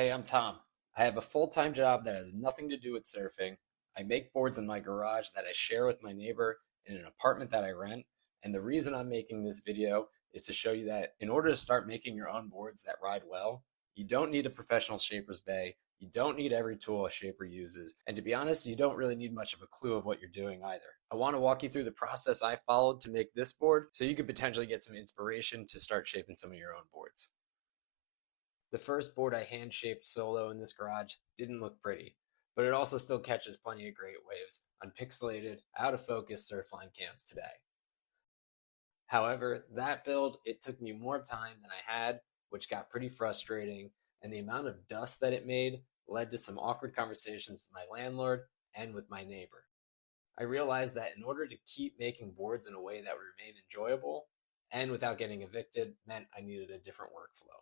Hey, I'm Tom. I have a full-time job that has nothing to do with surfing. I make boards in my garage that I share with my neighbor in an apartment that I rent. And the reason I'm making this video is to show you that in order to start making your own boards that ride well, you don't need a professional shaper's bay. You don't need every tool a shaper uses. And to be honest, you don't really need much of a clue of what you're doing either. I want to walk you through the process I followed to make this board so you could potentially get some inspiration to start shaping some of your own boards. The first board I hand shaped solo in this garage didn't look pretty, but it also still catches plenty of great waves on pixelated, out of focus surfline cams today. However, that build, it took me more time than I had, which got pretty frustrating, and the amount of dust that it made led to some awkward conversations with my landlord and with my neighbor. I realized that in order to keep making boards in a way that would remain enjoyable and without getting evicted meant I needed a different workflow.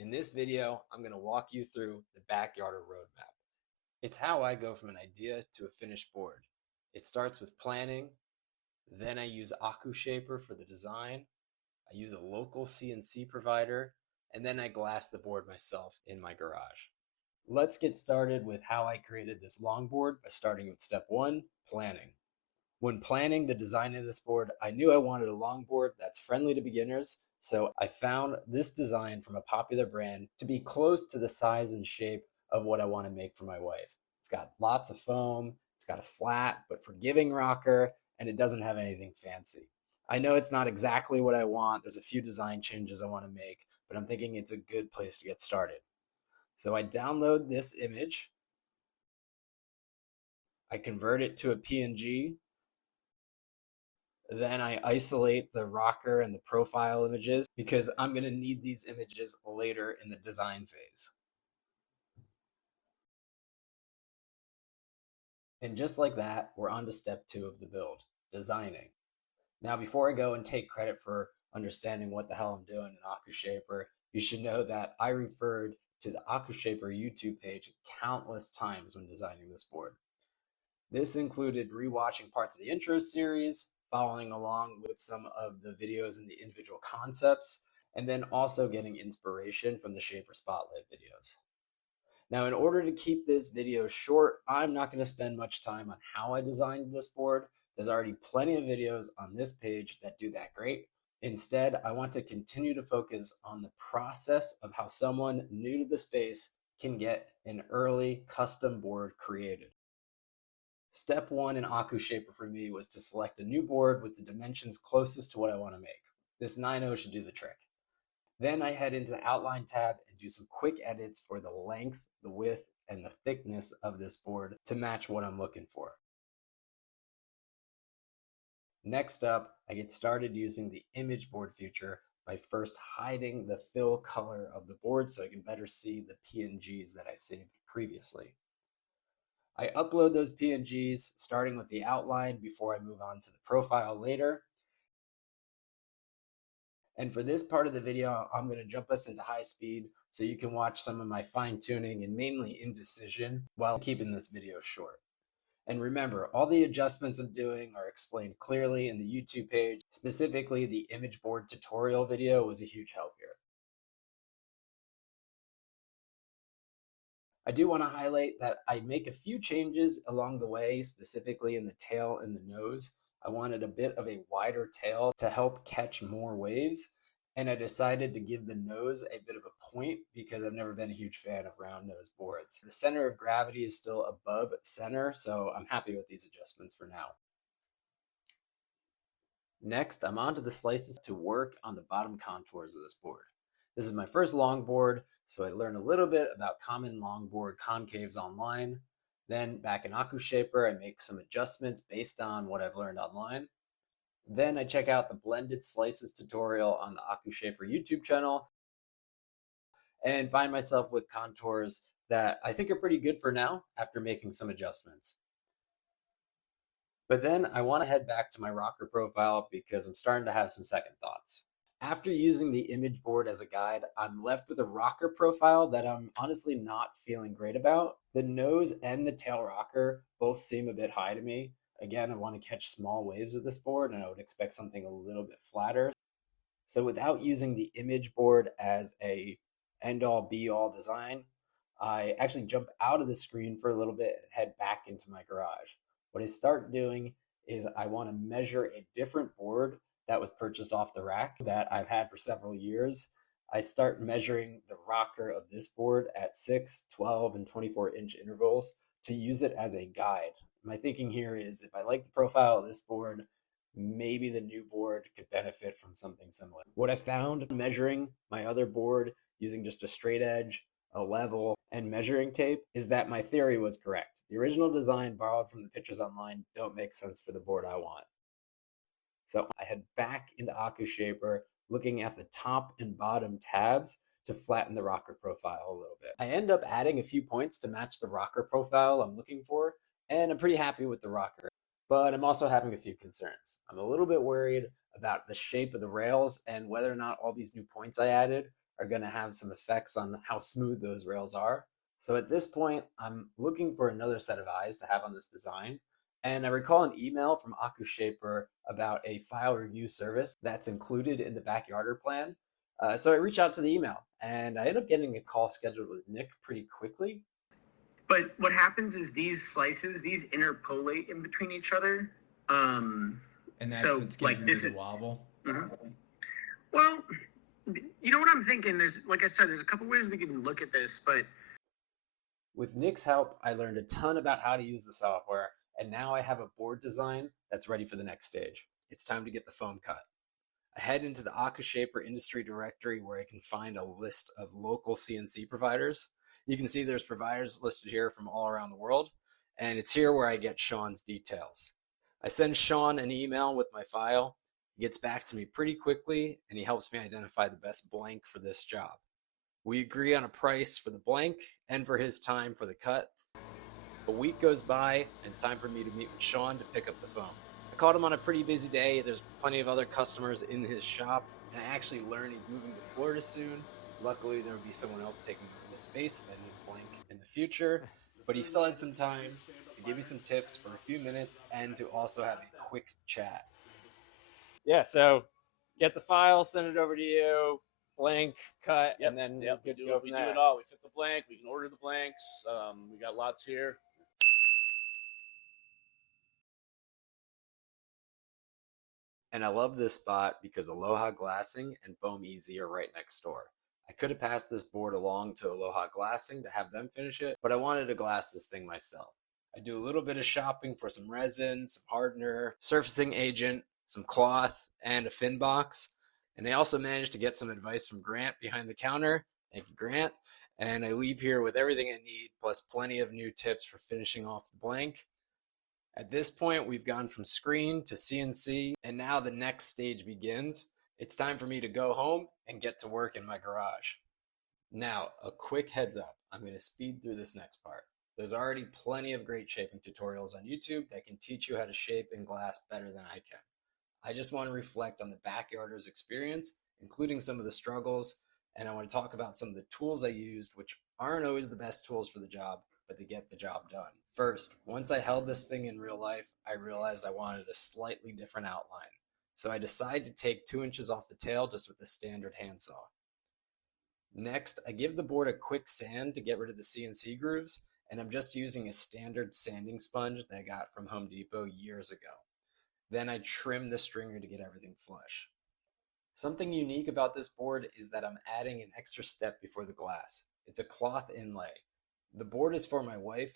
In this video, I'm going to walk you through the backyarder roadmap. It's how I go from an idea to a finished board. It starts with planning, then I use AkuShaper for the design, I use a local CNC provider, and then I glass the board myself in my garage. Let's get started with how I created this longboard by starting with step 1, planning. When planning the design of this board, I knew I wanted a longboard that's friendly to beginners, so I found this design from a popular brand to be close to the size and shape of what I want to make for my wife. It's got lots of foam, it's got a flat but forgiving rocker, and it doesn't have anything fancy. I know it's not exactly what I want. There's a few design changes I want to make, but I'm thinking it's a good place to get started. So I download this image, I convert it to a PNG, then I isolate the rocker and the profile images because I'm going to need these images later in the design phase. And just like that, we're on to step 2 of the build, designing. Now, before I go and take credit for understanding what the hell I'm doing in AkuShaper, you should know that I referred to the AkuShaper YouTube page countless times when designing this board. This included rewatching parts of the intro series, following along with some of the videos and the individual concepts, and then also getting inspiration from the Shaper Spotlight videos. Now, in order to keep this video short, I'm not going to spend much time on how I designed this board. There's already plenty of videos on this page that do that great. Instead, I want to continue to focus on the process of how someone new to the space can get an early custom board created. Step 1 in AkuShaper for me was to select a new board with the dimensions closest to what I want to make. This 9.0 should do the trick. Then I head into the outline tab and do some quick edits for the length, the width, and the thickness of this board to match what I'm looking for. Next up, I get started using the image board feature by first hiding the fill color of the board so I can better see the PNGs that I saved previously. I upload those PNGs starting with the outline before I move on to the profile later. And for this part of the video, I'm going to jump us into high speed so you can watch some of my fine tuning and mainly indecision while keeping this video short. And remember, all the adjustments I'm doing are explained clearly in the YouTube page. Specifically, the image board tutorial video was a huge help here. I do want to highlight that I make a few changes along the way, specifically in the tail and the nose. I wanted a bit of a wider tail to help catch more waves, and I decided to give the nose a bit of a point because I've never been a huge fan of round nose boards. The center of gravity is still above center, so I'm happy with these adjustments for now. Next, I'm onto the slices to work on the bottom contours of this board. This is my first longboard, so I learned a little bit about common longboard concaves online. Then back in AkuShaper, I make some adjustments based on what I've learned online. Then I check out the blended slices tutorial on the AkuShaper YouTube channel and find myself with contours that I think are pretty good for now after making some adjustments. But then I want to head back to my rocker profile because I'm starting to have some second thoughts. After using the image board as a guide, I'm left with a rocker profile that I'm honestly not feeling great about. The nose and the tail rocker both seem a bit high to me. Again, I want to catch small waves with this board and I would expect something a little bit flatter. So without using the image board as a end-all be-all design, I actually jump out of the screen for a little bit and head back into my garage. What I start doing is I want to measure a different board that was purchased off the rack that I've had for several years. I start measuring the rocker of this board at 6, 12, and 24-inch intervals to use it as a guide. My thinking here is if I like the profile of this board, maybe the new board could benefit from something similar. What I found measuring my other board using just a straight edge, a level, and measuring tape is that my theory was correct. The original design borrowed from the pictures online don't make sense for the board I want. So I head back into AkuShaper, looking at the top and bottom tabs to flatten the rocker profile a little bit. I end up adding a few points to match the rocker profile I'm looking for, and I'm pretty happy with the rocker. But I'm also having a few concerns. I'm a little bit worried about the shape of the rails and whether or not all these new points I added are going to have some effects on how smooth those rails are. So at this point, I'm looking for another set of eyes to have on this design. And I recall an email from AkuShaper about a file review service that's included in the backyarder plan. So I reach out to the email and I end up getting a call scheduled with Nick pretty quickly. But what happens is these slices, these interpolate in between each other. And that's so what's giving like this the is wobble. Mhm. Well, you know what I'm thinking? There's, like I said, there's a couple ways we can look at this, but with Nick's help, I learned a ton about how to use the software, and now I have a board design that's ready for the next stage. It's time to get the foam cut. I head into the AkuShaper industry directory where I can find a list of local CNC providers. You can see there's providers listed here from all around the world, and it's here where I get Sean's details. I send Sean an email with my file. He gets back to me pretty quickly, and he helps me identify the best blank for this job. We agree on a price for the blank and for his time for the cut. A week goes by, and it's time for me to meet with Sean to pick up the foam. I called him on a pretty busy day. There's plenty of other customers in his shop, and I actually learned he's moving to Florida soon. Luckily, there will be someone else taking over the space if I need a blank in the future, but he still had some time to give me some tips for a few minutes and to also have a quick chat. Yeah, so get the file, send it over to you, blank, cut, and then we do it all. We fit the blank. We can order the blanks. We got lots here. And I love this spot because Aloha Glassing and Foam Easy are right next door. I could have passed this board along to Aloha Glassing to have them finish it, but I wanted to glass this thing myself. I do a little bit of shopping for some resin, some hardener, surfacing agent, some cloth, and a fin box. And I also managed to get some advice from Grant behind the counter. Thank you, Grant. And I leave here with everything I need, plus plenty of new tips for finishing off the blank. At this point, we've gone from screen to CNC, and now the next stage begins. It's time for me to go home and get to work in my garage. Now, a quick heads up. I'm going to speed through this next part. There's already plenty of great shaping tutorials on YouTube that can teach you how to shape and glass better than I can. I just want to reflect on the backyarder's experience, including some of the struggles, and I want to talk about some of the tools I used, which aren't always the best tools for the job, but they get the job done. First, once I held this thing in real life, I realized I wanted a slightly different outline. So I decided to take 2 inches off the tail just with a standard handsaw. Next, I give the board a quick sand to get rid of the CNC grooves, and I'm just using a standard sanding sponge that I got from Home Depot years ago. Then I trim the stringer to get everything flush. Something unique about this board is that I'm adding an extra step before the glass. It's a cloth inlay. The board is for my wife,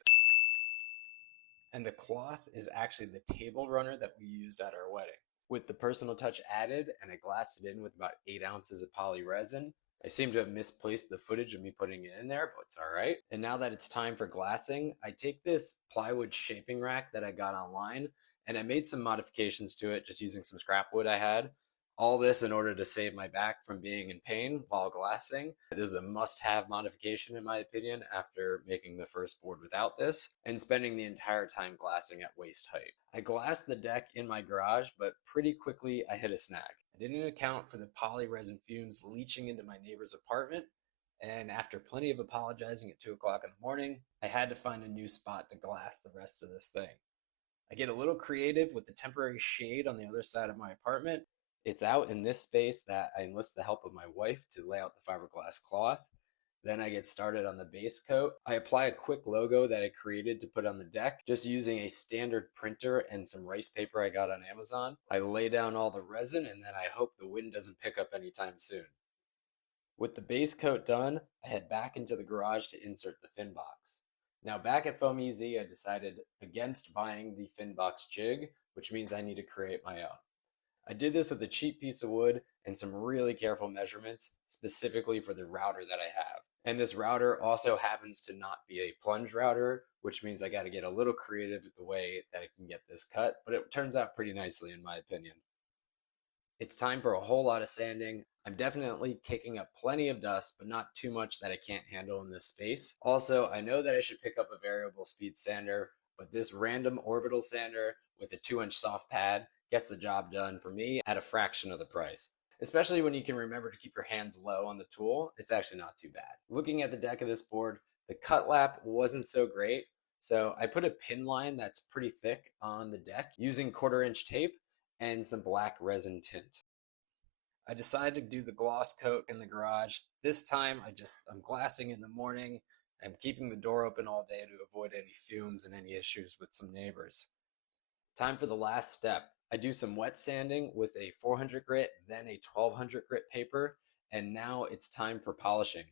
and the cloth is actually the table runner that we used at our wedding. With the personal touch added, and I glassed it in with about 8 ounces of poly resin. I seem to have misplaced the footage of me putting it in there, but it's all right. And now that it's time for glassing, I take this plywood shaping rack that I got online, and I made some modifications to it just using some scrap wood I had. All this in order to save my back from being in pain while glassing. This is a must-have modification in my opinion after making the first board without this and spending the entire time glassing at waist height. I glassed the deck in my garage, but pretty quickly I hit a snag. I didn't account for the poly resin fumes leaching into my neighbor's apartment, and after plenty of apologizing at 2 o'clock in the morning, I had to find a new spot to glass the rest of this thing. I get a little creative with the temporary shade on the other side of my apartment. It's out in this space that I enlist the help of my wife to lay out the fiberglass cloth. Then I get started on the base coat. I apply a quick logo that I created to put on the deck, just using a standard printer and some rice paper I got on Amazon. I lay down all the resin and then I hope the wind doesn't pick up anytime soon. With the base coat done, I head back into the garage to insert the fin box. Now back at Foam Easy, I decided against buying the fin box jig, which means I need to create my own. I did this with a cheap piece of wood and some really careful measurements, specifically for the router that I have. And this router also happens to not be a plunge router, which means I got to get a little creative with the way that I can get this cut, but it turns out pretty nicely in my opinion. It's time for a whole lot of sanding. I'm definitely kicking up plenty of dust, but not too much that I can't handle in this space. Also, I know that I should pick up a variable speed sander, but this random orbital sander with a 2-inch soft pad gets the job done for me at a fraction of the price. Especially when you can remember to keep your hands low on the tool, it's actually not too bad. Looking at the deck of this board, the cut lap wasn't so great, so I put a pin line that's pretty thick on the deck using 1/4-inch tape and some black resin tint. I decided to do the gloss coat in the garage. This time I'm glassing in the morning. I'm keeping the door open all day to avoid any fumes and any issues with some neighbors. Time for the last step. I do some wet sanding with a 400 grit, then a 1200 grit paper, and now it's time for polishing.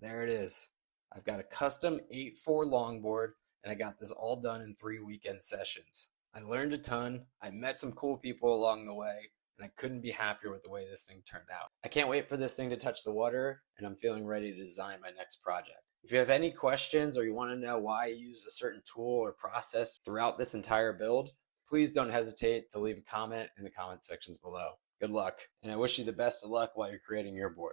There it is. I've got a custom 8.4 longboard, and I got this all done in 3 weekend sessions. I learned a ton, I met some cool people along the way, and I couldn't be happier with the way this thing turned out. I can't wait for this thing to touch the water, and I'm feeling ready to design my next project. If you have any questions or you want to know why I used a certain tool or process throughout this entire build, please don't hesitate to leave a comment in the comment sections below. Good luck, and I wish you the best of luck while you're creating your board.